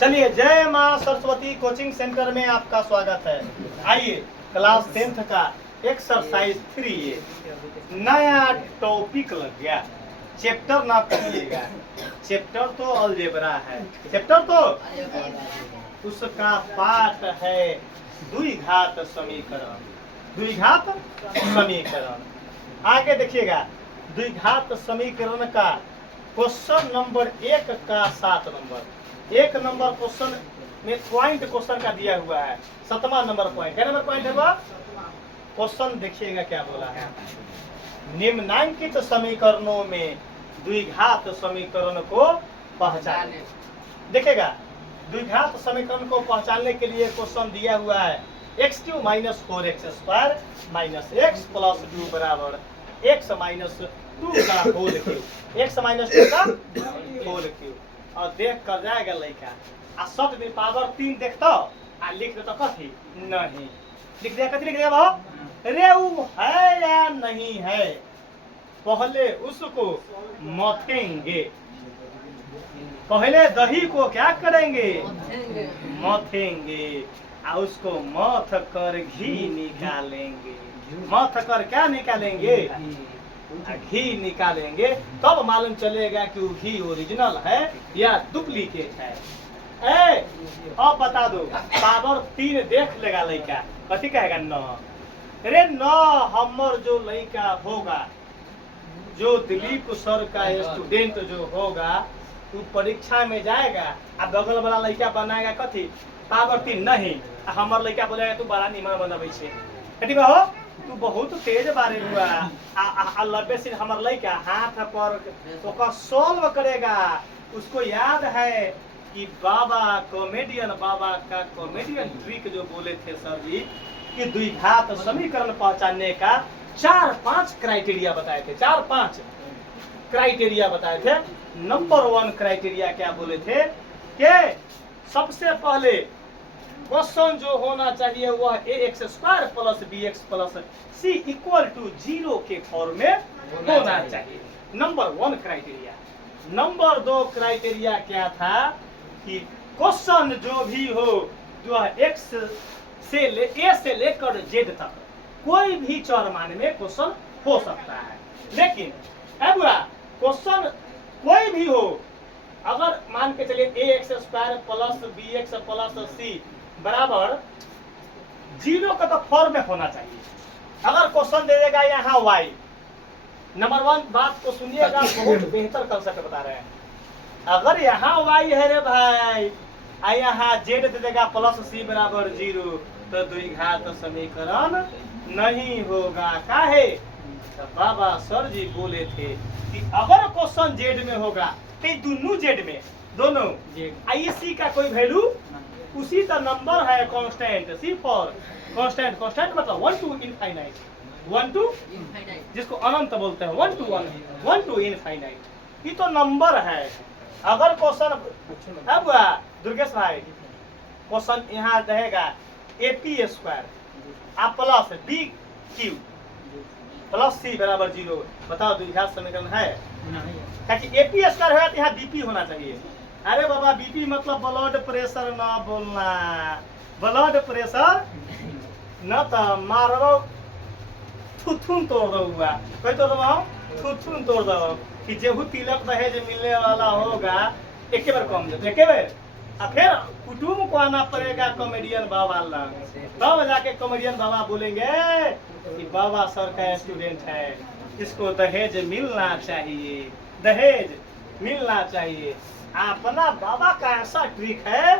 चलिए, जय माँ सरस्वती कोचिंग सेंटर में आपका स्वागत है। आइए, क्लास 10th का एक्सरसाइज 3 नया टॉपिक लग गया। चैप्टर ना पढ़िएगा, चैप्टर तो अलजेब्रा है, चैप्टर तो उसका पाठ है द्विघात समीकरण। द्विघात समीकरण आगे देखिएगा। द्विघात समीकरण का क्वेश्चन नंबर 1 का 7 नंबर, 1 नंबर क्वेश्चन में पॉइंट क्वेश्चन का दिया हुआ है। 7वां नंबर पॉइंट, क्या नंबर पॉइंट है वह? क्वेश्चन देखिएगा क्या बोला है। निम्नांकित समीकरणों में द्विघात समीकरण को पहचाने। देखिएगा, द्विघात समीकरण को पहचानने के लिए क्वेश्चन दिया हुआ है x³ - 4x² - x + 2 बराबर x - 2 का होल क्यूब, x - 2 का होल क्यूब। और देख कर जाएगा लड़का आ शब्द में पावर 3 देखता आ लिख देता कथी नहीं, लिख दिया कथी लिख दिया भाव रे वो है या नहीं है, पहले उसको मथेंगे। पहले दही को क्या करेंगे? मथेंगे। और उसको मथ कर घी निकालेंगे। मथ कर क्या निकालेंगे? घी निकालेंगे। तब मालूम चलेगा कि वो घी ओरिजिनल है या डुप्लीकेट है। अब बता दो, पावर 3 देख लेगा लड़का, कथी कहेगा? न। अरे न, हमर जो लड़का होगा, जो दिलीप सर का स्टूडेंट जो होगा, तू परीक्षा में जाएगा आ बगल वाला लड़का बनाएगा कथी? पावर 3 नहीं। हमर लड़का बोलेगा तू बड़ा निमन बनावे छे, कथी बा हो तू बहुत तेज बारे हुआ। आ लबे से हमर लड़का हाथ पर ओका सॉल्व करेगा। उसको याद है कि बाबा का कॉमेडियन ट्रिक जो बोले थे सर जी कि द्विघात समीकरण पहचानने का 4-5 क्राइटेरिया बताए थे। 4-5 क्राइटेरिया बताए थे। नंबर 1 क्राइटेरिया क्या बोले थे कि सबसे पहले क्वेश्चन जो होना चाहिए वह ax² + bx + c = 0 के फॉर्म में होना चाहिए। Number 1 criteria. नंबर 2 क्राइटेरिया क्या था कि क्वेश्चन जो भी हो जो x से a से लेकर z तक कोई भी चर मान में क्वेश्चन हो सकता है। लेकिन अब क्वेश्चन कोई भी हो, अगर मान के चलिए ax² + bx + c बराबर 0 का तो फॉर्म में होना चाहिए। अगर क्वेश्चन दे देगा यहाँ y, नंबर 1 बात को सुनिएगा, बहुत बेहतर कंसेप्ट बता रहे हैं। अगर यहाँ y है रे भाई, यहाँ z दे देगा +c बराबर 0, तो द्विघात समीकरण नहीं होगा। काहे? तो बाबा सर जी बोले थे कि अगर क्वेश्चन z में होगा तो दोनों z में, दोनों IC का कोई वैल्यू, उसी का नंबर है constant. C for constant. Constant मतलब 1 to इनफाइनाइट, 1 to जिसको अनंत बोलते हैं, 1 to 1 to इनफाइनाइट। ये तो नंबर है। अगर क्वेश्चन अब दुर्गेश भाई क्वेश्चन यहाँ रहेगा AP² आप प्लस BQ + c बराबर 0, बताओ द्विघात समीकरण है? नहीं। AP² है तो यहाँ BP होना चाहिए। अरे बाबा बीपी मतलब ब्लड प्रेशर ना बोलना, ब्लड प्रेशर न तो मारो थुथुन तोड़ दो हुआ, कोई तोड़ दो थुथुन तोड़ दो कि जेहू तिलक दहेज मिलने वाला होगा एक बार कम दे, एक बार और फिर कुटुम को आना पड़ेगा कॉमेडियन बाबा लग। तब जाके कॉमेडियन बाबा बोलेंगे कि बाबा सर का स्टूडेंट है, इसको दहेज मिलना चाहिए, दहेज मिलना चाहिए। अपना बाबा का ऐसा ट्रिक है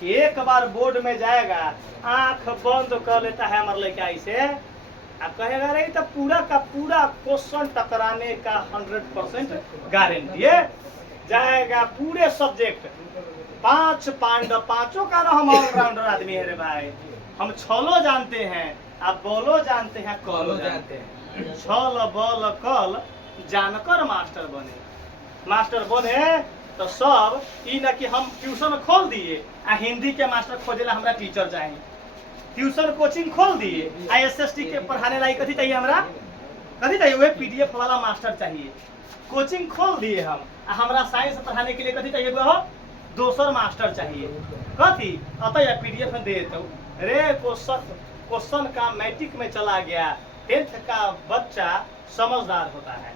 कि एक बार बोर्ड में जाएगा, आंख बंद कर लेता है हमारे लड़का ऐसे, आप कहेगा रही तो पूरा का पूरा क्वेश्चन टकराने का 100% गारंटी है। जाएगा पूरे सब्जेक्ट 5 पांडव, पांचों का ना हम ऑलराउंडर आदमी है रे भाई। हम छलो जानते हैं, आप बोलो जानते हैं, कलो जानते हैं। छल बल कल जानकर मास्टर बने। मास्टर बने तो सब ई ना कि हम ट्यूशन खोल दिए आ हिंदी के मास्टर खोजेला हमरा टीचर चाहिए, ट्यूशन कोचिंग खोल दिए आ SST के पढ़ाने लायक कथी चाहिए हमरा? कथी चाहिए? वो PDF वाला मास्टर चाहिए। कोचिंग खोल दिए हम, हमरा साइंस पढ़ाने के लिए कथी चाहिए? हो दोसर मास्टर चाहिए कथी अतः PDF में दे देता हूँ। अरे क्वेश्चन का मैट्रिक में चला गया, 10th का बच्चा समझदार होता है।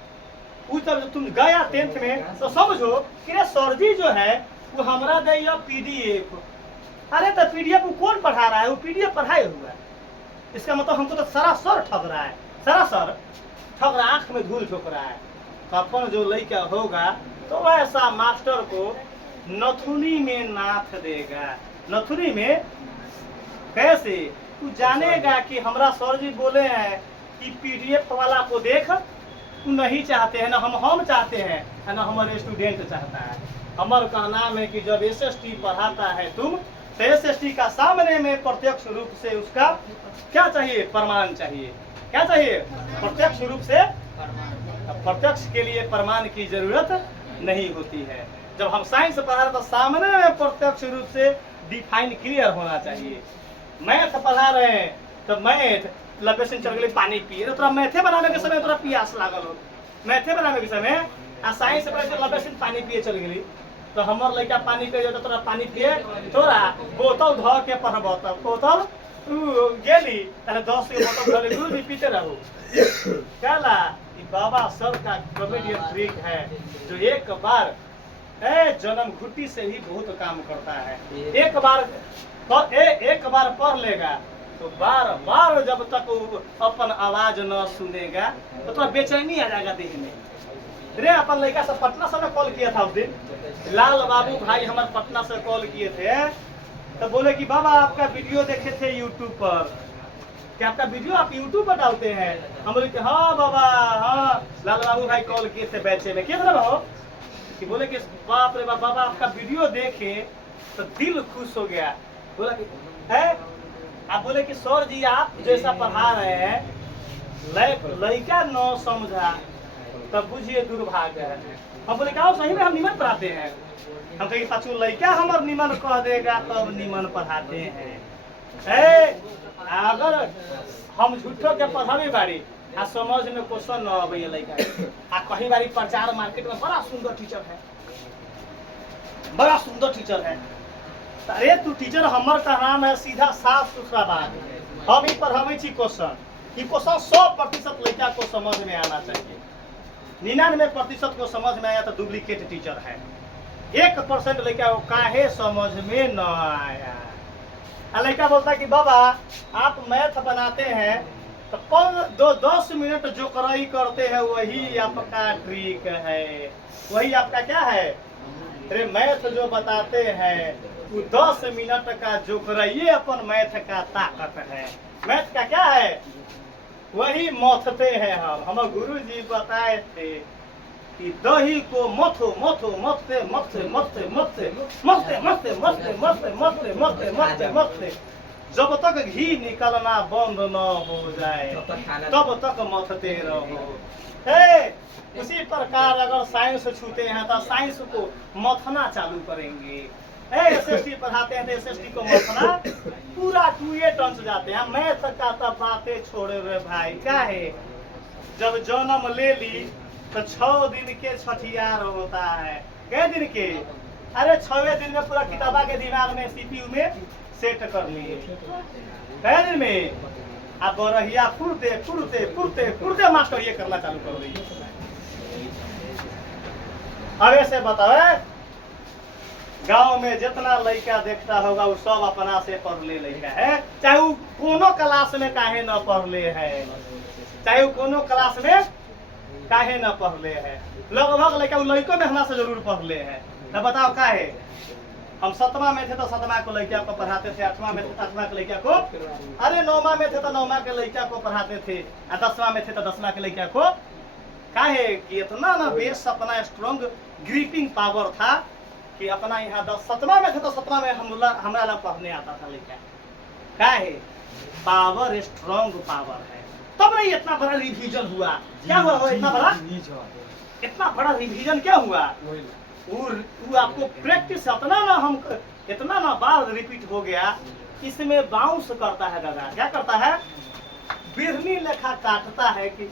उस तरह तुम गया 10th में तो समझो कि रे सर जी जो है वो हमारा दे PDF। अरे तो PDF को कौन पढ़ा रहा है? वो PDF पढ़ाए हुआ है। इसका मतलब हमको तो सरासर ठग रहा है, सरासर ठग रहा, आंख में धूल ठोक रहा है। तो अपन जो लड़का होगा तो वैसा मास्टर को नथुनी में नाथ देगा। नथुनी में कैसे? तू जानेगा कि हमरा सर जी बोले हैं कि PDF वाला को देख, तू नहीं चाहते हैं ना हम चाहते हैं, है ना हमारे स्टूडेंट चाहता है। हमारा कहना है कि जब SST पढ़ाता है तुम तो SST का सामने में प्रत्यक्ष रूप से उसका क्या चाहिए? प्रमाण चाहिए। क्या चाहिए? प्रत्यक्ष रूप से। प्रत्यक्ष के लिए प्रमाण की जरूरत नहीं होती है। जब हम साइंस पढ़ा रहे तो सामने में प्रत्यक्ष रूप से डिफाइन क्लियर होना चाहिए। मैथ पढ़ा रहे हैं तो मैथ लपेशन चल गई पानी पिए तो तोरा मैथे बनाने के समय तोरा प्यास लागल हो, मैथे बनाने के समय आ साइंस पढ़े तो लपेशन पानी पिए चल गई तो हमार लड़का पानी पिए तो तोरा पानी पिए तोरा बोतल ध के पढ़बो तो बोतल गेली ताले 10 के बोतल धले दूध भी पीते रहो। कहला कि बाबा सर का कॉमेडियन ट्रिक है जो एक बार जन्म घुट्टी से ही बहुत काम करता है। एक बार पढ़ लेगा तो बार बार जब तक अपन आवाज न सुनेगा तो थोड़ा बेचैनी आ जाएगा देह में। रे अपन लड़का से पटना से कॉल किया था उस दिन, लाल बाबू भाई हमारे पटना से कॉल किए थे तो बोले कि बाबा आपका वीडियो देखे थे यूट्यूब पर, क्या आपका वीडियो आप यूट्यूब पर डालते हैं? हम बोले कि हाँ बाबा हाँ। लाल बाबू भाई कॉल किए थे बैचे में, क्या हो कि बोले कि बाप रे बाबा आपका वीडियो देखे तो दिल खुश हो गया। बोला कि है आप बोले कि सर जी आप जैसा पढ़ा रहे हैं लड़का न समझा तब बुझिए दुर्भाग्य है। हम बोले कि आओ सही में हम निमन पढ़ाते हैं। हम कहे पाछू लड़का हमार निमन कह देगा तब निमन पढ़ाते हैं। अगर हम झूठो के पढ़ावे बारी आ समझ में क्वेश्चन न आवे लड़का आ कहीं बारी प्रचार मार्केट में बड़ा सुंदर टीचर है, बड़ा सुंदर टीचर है। अरे तू टीचर हमर का नाम है सीधा साफ सुथरा बात। हम ही पढ़ावे छी क्वेश्चन, ये क्वेश्चन 100% लड़का को समझ में आना चाहिए। 99% को समझ में आया तो डुप्लीकेट टीचर है। 1% लड़का को काहे समझ में न आया। लड़का बोलता कि बाबा आप मैथ बनाते हैं तो 10 मिनट जो कराई करते हैं वही आपका ट्रिक है, वही आपका क्या है? अरे मैथ जो बताते हैं वो 10 मिनट का जो कराइए अपन मैथ का ताकत है। मैथ का क्या है? वही मथते हैं हम। हमारे गुरु जी बताए थे कि दही को मथो मथो मथते मथते मथते मथते मथते मथते मथते मथते मथते मथते मथते मथते जब तक घी निकलना बंद न हो जाए तब तक मथते रहो। उसी प्रकार अगर साइंस छूते हैं तो साइंस को मथना चालू करेंगे। SST पढ़ाते हैं तो SST को मथना पूरा 2 टन जाते हैं। मैथ का तब बातें छोड़े हुए भाई क्या है? जब जन्म ले ली तो 6 दिन के छठियार होता है। कै दिन के? अरे 6वें दिन में पूरा किताबा के दिमाग में CPU में सेट कर लिए। कै दिन में? अब रहिया फुरते फुरते फुरते फुरते मास्टर ये करना चालू कर रही है। अब ऐसे बताओ गांव में जितना लड़का देखता होगा वो सब अपना से पढ़ ले लड़का है, चाहे वो कोनो क्लास में काहे न पढ़ ले है, चाहे वो कोनो क्लास में काहे न पढ़ ले है। लगभग लड़का लड़कों में हमारा से जरूर पढ़ ले है। तो बताओ काहे? हम 7वां में थे तो 7वां को लड़का को पढ़ाते थे, 8वां में थे तो 8वां के लड़का को, अरे 9वां में थे तो 9वां के लड़का को पढ़ाते थे, 10वां में थे तो 10वां के लड़का को। काहे कि इतना ना बेस अपना स्ट्रॉन्ग ग्रिपिंग पावर था कि अपना यहाँ 7वां में थे तो 7वां में हमारा लोग पढ़ने आता था लड़का। काहे? पावर स्ट्रॉन्ग पावर है। तब नहीं इतना बड़ा रिवीजन हुआ। क्या हुआ? इतना बड़ा रिवीजन क्या हुआ? वो आपको प्रैक्टिस इतना ना बार रिपीट हो गया, इसमें बाउंस करता है दादा। क्या करता है? बिरनी लेखा काटता है कि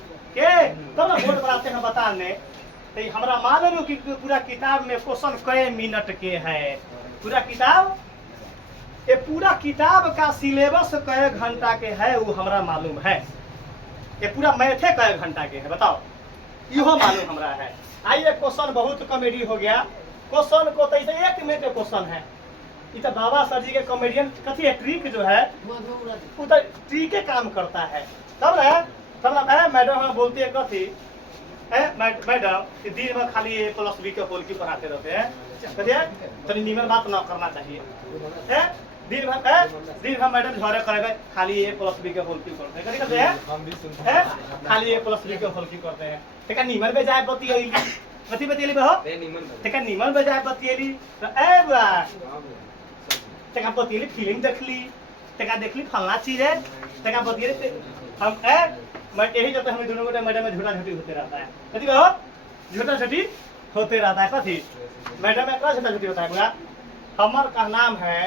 तो ना बोर्ड बनाते हैं बताने तो हमारा मालूम कि पूरा किताब में क्वेश्चन कई मिनट के है पूरा किताब, ये पूरा किताब का सिलेबस कई घंटा के है वो हमरा मालूम है। ये पूरा मैथे कई घंटा के है बताओ, इहो मालूम हमरा है। आइए क्वेश्चन बहुत कॉमेडी हो गया। क्वेश्चन को तो इसे 1 मिनट के क्वेश्चन है। ये तो बाबा सर जी के कॉमेडियन कथी है, ट्रिक जो है वो तो ट्रिक के काम करता है। तब ना मैडम हम बोलती है कथी मैडम कि दिन में खाली A+B के होल की पढ़ाते रहते हैं, कहिए तनी नीमन बात ना करना चाहिए। दिन भर मैडम झगड़े करेगा खाली A+B के होल की करते हैं, कथी कहते हैं खाली A+B के होल की करते हैं। तेका नीमन पे जाए बतियली, कथी बतियली बहो तेका नीमन पे जाए बतियली तो ए बुआ तेका बतियली फीलिंग देखली, तेका देखली फलना चीज है, तेका बतियली हम मैं यही चलते हम दोनों गोटे मैडम में झूठा झूठी होते रहता है। कथी बहो झूठा झूठी होते रहता है। कथी मैडम में क्या झूठा झूठी होता है बुआ? हमर का नाम है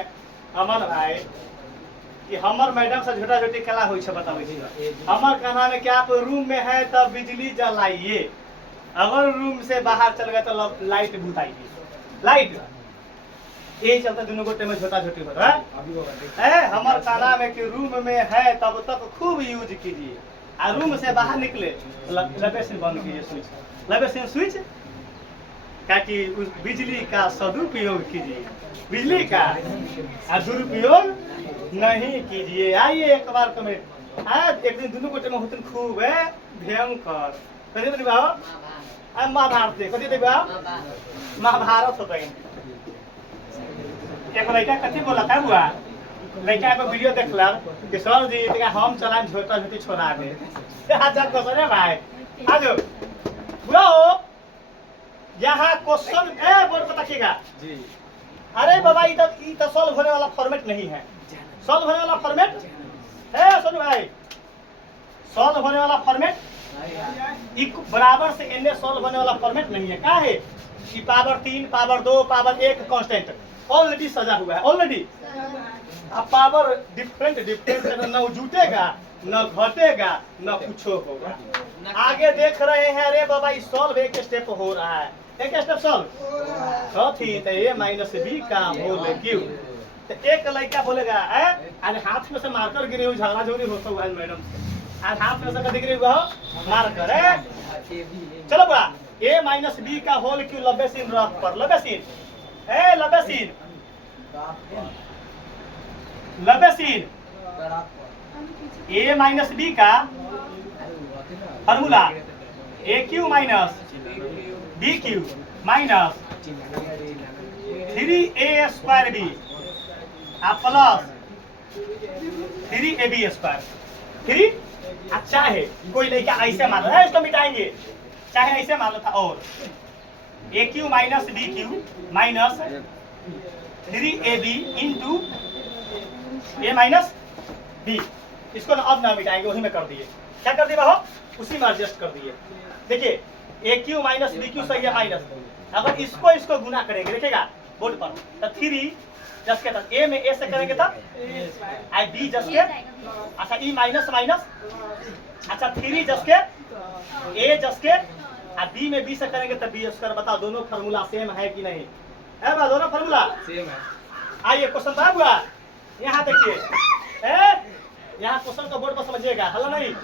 अमन भाई कि हमर मैडम से झूठा झूठी कला हुई है बताओ। हमर का नाम है कि आप रूम में है तब बिजली जलाइए, अगर रूम से बाहर चल गए तो लाइट बुताइए। लाइट यही चलते दोनों गोटे में झूठा झूठी होता है। हमर का नाम है कि रूम में है तब तक खूब यूज कीजिए, और रूम से बाहर निकले लबेसिन बंद कीजिए स्विच, लबेसिन स्विच ताकि उस बिजली का सदुपयोग कीजिए, बिजली का दुरुपयोग नहीं कीजिए। आइए एक बार कमेंट आज एक दिन दोनों गोटे में होते खूब है भयंकर कथी बनी बाबा महाभारत कथी देख महाभारत होता है। एक लड़का कथी बोला था बुआ, लड़का को वीडियो देखला कि सर जी हम चलाएं झोटा झोटी छोड़ा दे रे भाई आज बुआ हो यहाँ क्वेश्चन बोर्ड पर तकिएगा जी। अरे बाबा ये तो सॉल्व होने वाला फॉर्मेट नहीं है, सॉल्व होने वाला फॉर्मेट है सोनू भाई, सॉल्व होने वाला फॉर्मेट बराबर से एन सॉल्व होने वाला फॉर्मेट नहीं है। क्या है कि power 3 power 2 power 1 constant already सजा हुआ है ऑलरेडी। अब पावर डिफरेंट न जुटेगा न घटेगा न कुछ होगा। आगे देख रहे हैं अरे बाबा ये सॉल्व एक स्टेप हो रहा है, एक स्टेप सॉल्व थी तो A-B का होल क्यू। तो एक लड़का बोलेगा आज हाथ में से मारकर गिरी हुई झगड़ा झगड़ी होता हुआ है मैडम से, आज हाथ में से कभी गिरी हुआ मारकर चलो बा A-B का होल क्यू लबेसिन रख पर लबेसिन लबेसिन लबेसिन A-B का formula AQ minus BQ minus 3A square B plus 3AB square 3। अच्छा है कोई लड़का ऐसे मान रहा है इसको मिटाएंगे, चाहे ऐसे मान लो था और AQ minus BQ minus 3AB into A minus B। इसको ना अब ना मिटाएंगे, वही में कर दिए। क्या कर दिए बाबा उसी में एडजस्ट कर दिए। देखिए AQ माइनस BQ सही है माइनस, अगर इसको गुना करेंगे देखिएगा बोर्ड पर तो 3 जस के तक A में A से करेंगे तब आई B जस के अच्छा E माइनस माइनस अच्छा 3 जस के A जस के B में B से करेंगे तब B स्क्वायर। बताओ दोनों फार्मूला सेम है कि नहीं है? बा दोनों फार्मूला सेम है। आइए क्वेश्चन था हुआ यहाँ देखिए यहाँ क्वेश्चन को बोर्ड पर समझिएगा, हल्ला नहीं।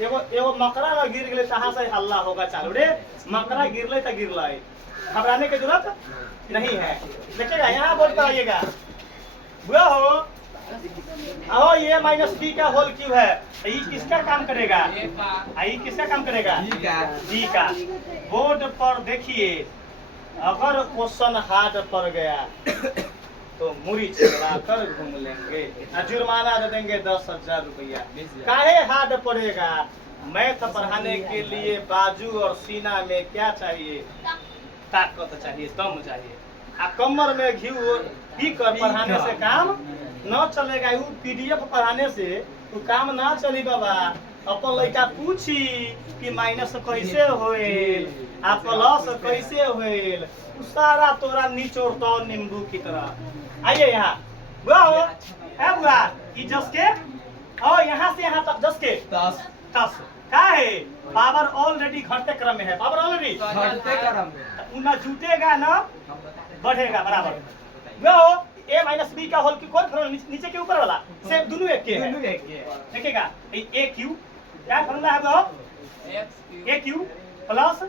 एगो मकरा ना गिर गए तहाँ से हल्ला होगा चालू रे, मकरा गिरले तो गिरला, घबराने की जरूरत नहीं है। देखिएगा यहाँ बोर्ड पर आइएगा बुआ हो आओ A-B का होल क्यू है, ये किसका काम करेगा? ये किसका काम करेगा? जी का। बोर्ड पर देखिए अगर क्वेश्चन हार्ड पड़ गया तो मुरी चढ़ा कर घूम लेंगे, जुर्माना दे देंगे 10,000 रुपया। काहे हार्ड पड़ेगा? मैथ पढ़ाने के लिए बाजू और सीना में क्या चाहिए? ताकत चाहिए, दम चाहिए। कमर में घी कर पढ़ाने से काम न चलेगा। वो PDF पढ़ाने से वो काम ना चली बाबा। अपन लड़का पूछी कि माइनस कैसे होएल आ प्लस कैसे होएल, सारा तोरा निचोड़ तो नींबू की तरह। आइए यहाँ बुआ हो है बुआ ये जस के और यहाँ से यहाँ तक जस के 10 क्या है? पावर ऑलरेडी घटते क्रम में है, पावर ऑलरेडी घटते क्रम में ना जुटेगा ना बढ़ेगा बराबर। गो ए माइनस बी का होल की कौन फॉर्मूला नीचे के ऊपर वाला सेम दोनों एक के है देखिएगा ए क्यू क्या फॉर्मूला है गो ए क्यू प्लस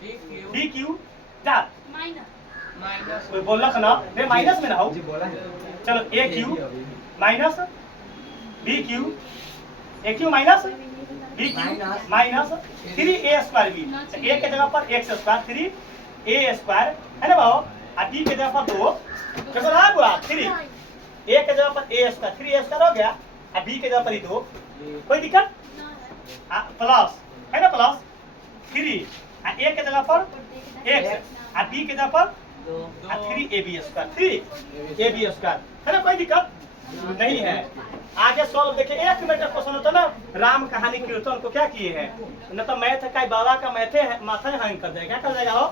बी क्यू जा माइनस कोई बोल रहा ना मैं माइनस में ना हो चलो A cube minus B cube A cube minus B cube minus 3a square B A के जगह पर x स्क्वायर 3a स्क्वायर है ना भाव और b के जगह पर 2 कैसे रहा हुआ 3 a के जगह पर a स्क्वायर 3a स्क्वायर हो गया और b के जगह पर 2 कोई दिक्कत प्लस है ना प्लस 3 और a के जगह पर x और b के जगह पर 3ab स्क्वायर 3ab स्क्वायर है ना कोई दिक्कत नहीं है। आगे सॉल्व देखिए 1 मिनट का क्वेश्चन होता ना राम कहानी कीर्तन को क्या किए हैं न तो मैथ का बाबा का माथे हैंग कर जाएगा क्या कर जाएगा हो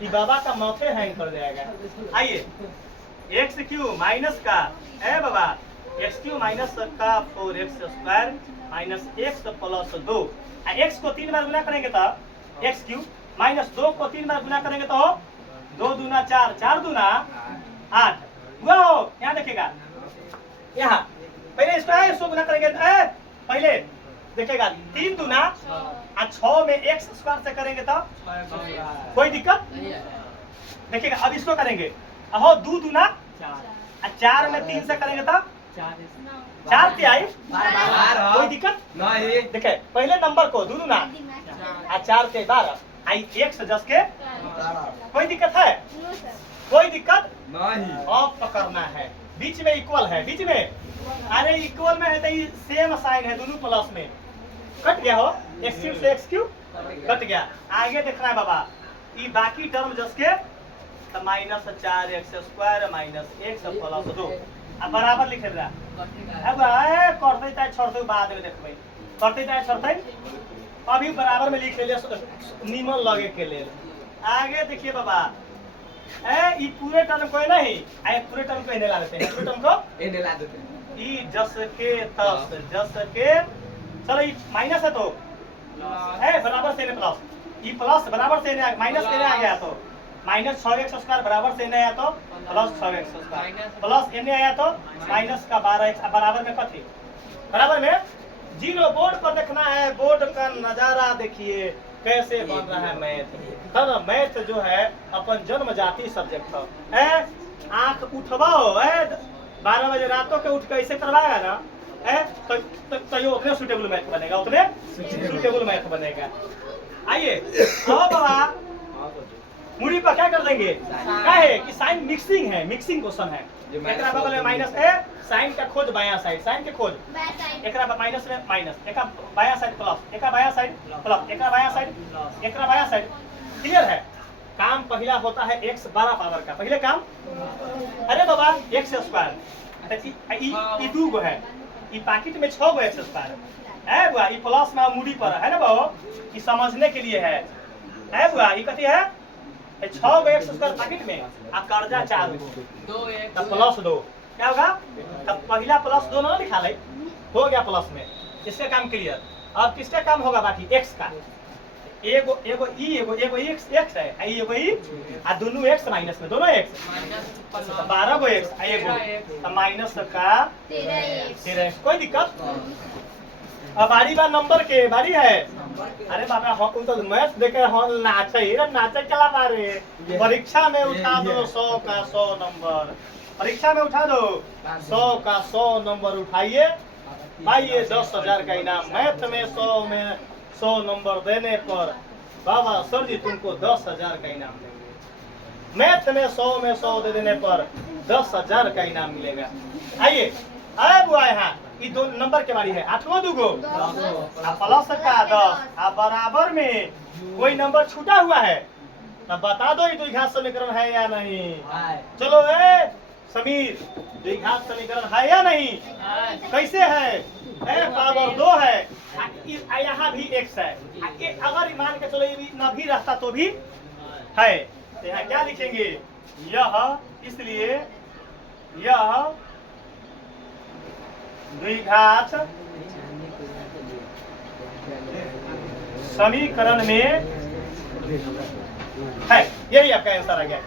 कि बाबा का माथे हैंग कर जाएगा। आइए एक्स क्यू माइनस का है बाबा एक्स क्यू माइनस का 4x square minus x plus 2 x को 3 बार गुना करेंगे तो एक्स क्यू माइनस 2 को 3 बार गुना करेंगे तो 2 दूना 4 4 दूना 8 हुआ हो यहाँ देखिएगा यहाँ पहले इसको गुना करेंगे पहले देखिएगा 3 दूना और 6 में x स्क्वायर से करेंगे तो कोई दिक्कत देखिएगा। अब इसको करेंगे अहो 2 दूना और 4 में 3 से करेंगे तो 4 क्या आई कोई दिक्कत नहीं। देखिए पहले नंबर को 2 दूना और 4 के 12 आई x जस के कोई दिक्कत है कोई दिक्कत नहीं। अब पकड़ना है बीच में इक्वल है बीच में अरे इक्वल में है तो सेम साइन है दोनों प्लस में कट गया हो एक्स क्यू से एक्स क्यू कट गया। आगे देखना है बाबा ये बाकी टर्म जस के तो minus 4x square minus x plus 2 अब बराबर लिखे रहा अब करते चाहे छोड़ते बाद में देखबे करते चाहे छोड़ते अभी बराबर में लिख ले नीमन लगे के लिए। आगे देखिए बाबा ये पूरे टर्म को नहीं पूरे टर्म को ला देते हैं पूरे टर्म को ला देते हैं ई जस के तस जस के चलो ये माइनस है तो है बराबर से प्लस ये प्लस बराबर से माइनस से आ गया तो माइनस 6x स्क्वायर बराबर से आया तो plus 6x square plus N आया तो माइनस का 12x बराबर में कथी बराबर में 0 बोर्ड पर देखना है बोर्ड का नजारा देखिए कैसे बन रहा है मैथ है ना मैथ जो है अपन जन्म जाति सब्जेक्ट है आंख उठवाओ है 12 बजे रातों के उठ के ऐसे करवाएगा ना है तो ये उतने सुटेबल मैथ बनेगा उतने सुटेबल मैथ बनेगा। आइए अब बाबा मुड़ी पर क्या कर देंगे क्या है कि साइन मिक्सिंग है मिक्सिंग क्वेश्चन है एकरा बगल में माइनस है साइन का खोज बायां साइड साइन के खोज एकरा माइनस में माइनस एका बायां साइड प्लस एका बायां साइड प्लस एका बायां साइड क्लियर है। काम पहला होता है x 12 पावर का पहले काम अरे बाबा x स्क्वायर ई 2 गो है ई पैकेट में 6 गो x स्क्वायर है बुआ ई प्लस में मुड़ी पर है ना बाबू ई समझने के लिए है बुआ ई कथी है 6 गो x स्क्वायर पैकेट में आ कर्जा 4 गो 2x तब प्लस 2 क्या होगा तब पहला प्लस 2 ना लिखा ले हो गया प्लस में इसका काम क्लियर। अब किसका काम होगा बाकी x का एगो एगो ई एगो x है एगो ई आ दोनों x माइनस में दोनों x 12 गो x एगो माइनस का 13x कोई दिक्कत। अब बारी बार नंबर के बारी है अरे बाबा हम तो मैथ देखे हम नाचे चला पा रहे परीक्षा में उठा दो 100 का 100 नंबर परीक्षा में उठा दो 100 का 100 नंबर उठाइए पाइए 10,000 का इनाम। मैथ में 100 नंबर देने पर बाबा सर जी तुमको 10,000 का इनाम देंगे। मैथ में 100 दे देने पर 10,000 का इनाम मिलेगा। आइए अब हुआ यहाँ ये 2 नंबर के बारी है 8 2 प्लस का 10 बराबर में कोई नंबर छूटा हुआ है तब बता दो ये द्विघात समीकरण है या नहीं। चलो समीर द्विघात समीकरण है या नहीं कैसे है पावर 2 है यहाँ भी x है अगर मान के चलो ये भी न भी रहता तो भी है तो यहाँ क्या लिखेंगे यह इसलिए यह द्विघात समीकरण में है यही आपका आंसर आ गया।